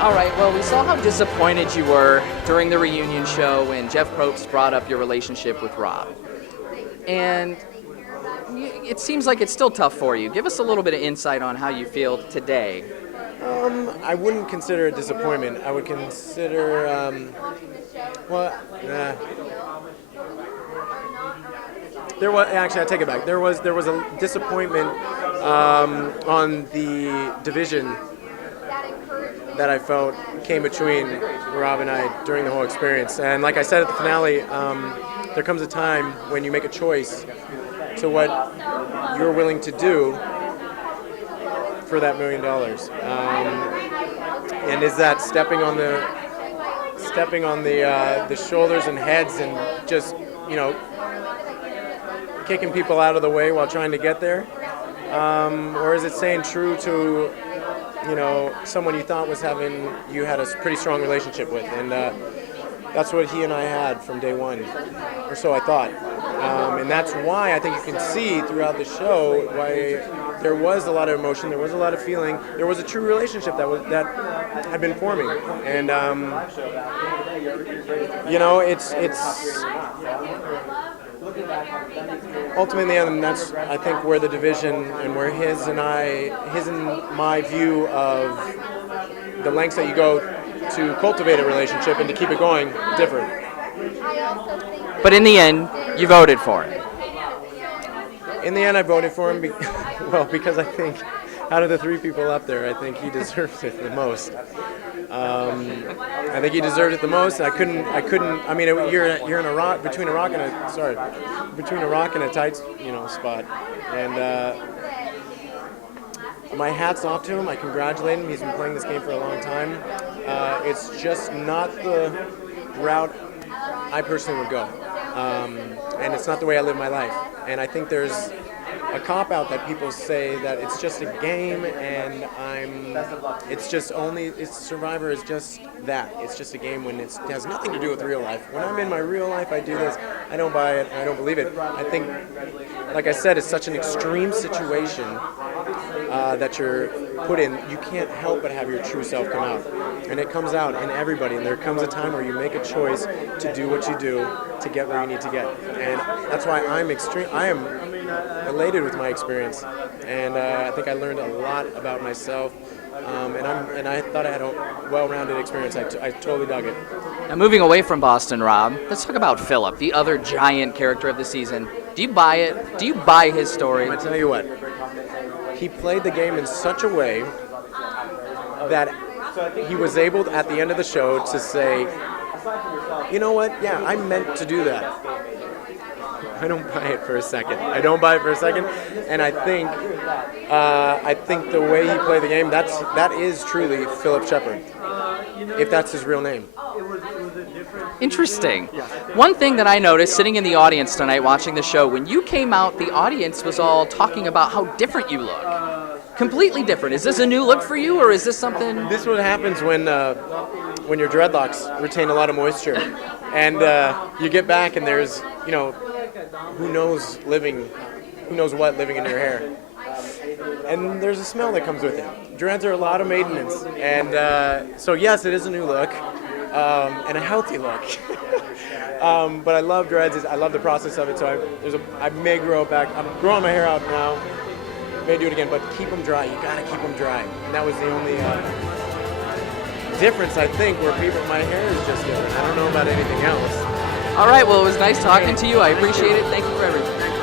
All right, well, we saw how disappointed you were during the reunion show when Jeff Probst brought up your relationship with Rob. And it seems like it's still tough for you. Give us a little bit of insight on how you feel today. I wouldn't consider it disappointment. I would consider, There was, actually, I take it back. There was a disappointment on the division that I felt came between Rob and I during the whole experience. And like I said at the finale, there comes a time when you make a choice to what you're willing to do for that $1 million. And is that stepping on the shoulders and heads and just, kicking people out of the way while trying to get there? Or is it staying true to someone you thought you had a pretty strong relationship with? And that's what he and I had from day one, or so I thought. And that's why I think you can see throughout the show why there was a lot of emotion, there was a lot of feeling, there was a true relationship that had been forming. And it's ultimately, and that's I think where the division and where his and my view of the lengths that you go to cultivate a relationship and to keep it going different. But in the end, you voted for it. In the end, I voted for him because I think out of the three people up there, I think he deserves it the most. I think he deserved it the most. I couldn't. I mean, you're in a rock between a rock and a tight, spot. And my hat's off to him. I congratulate him. He's been playing this game for a long time. It's just not the route I personally would go, and it's not the way I live my life. And I think there's a cop-out that people say that it's just a game and Survivor is just that. It's just a game when it has nothing to do with real life. When I'm in my real life, I do this. I don't buy it. I don't believe it. I think, like I said, it's such an extreme situation that you're put in. You can't help but have your true self come out. And it comes out in everybody. And there comes a time where you make a choice to do what you do to get where you need to get. And that's why I am elated with my experience, and I think I learned a lot about myself, and I thought I had a well-rounded experience. I totally dug it. Now, moving away from Boston Rob, let's talk about Phillip, the other giant character of the season. Do you buy it? Do you buy his story? I tell you what, he played the game in such a way that he was able, at the end of the show, to say, you know what, yeah, I meant to do that. I don't buy it for a second. And I think the way he played the game, that is truly Phillip Sheppard, if that's his real name. Interesting. One thing that I noticed sitting in the audience tonight watching the show, when you came out, the audience was all talking about how different you look. Completely different. Is this a new look for you, or is this something? This is what happens when your dreadlocks retain a lot of moisture, and you get back and there's, who knows what living in your hair. And there's a smell that comes with it. Dreads are a lot of maintenance. And so yes, it is a new look, and a healthy look. But I love dreads. I love the process of it. So I may grow it back. I'm growing my hair out now. May do it again, but keep them dry. You gotta keep them dry. And that was the only difference, I think, where my hair is just different. I don't know about anything else. All right, well, it was nice talking to you. I appreciate it. Thank you for everything.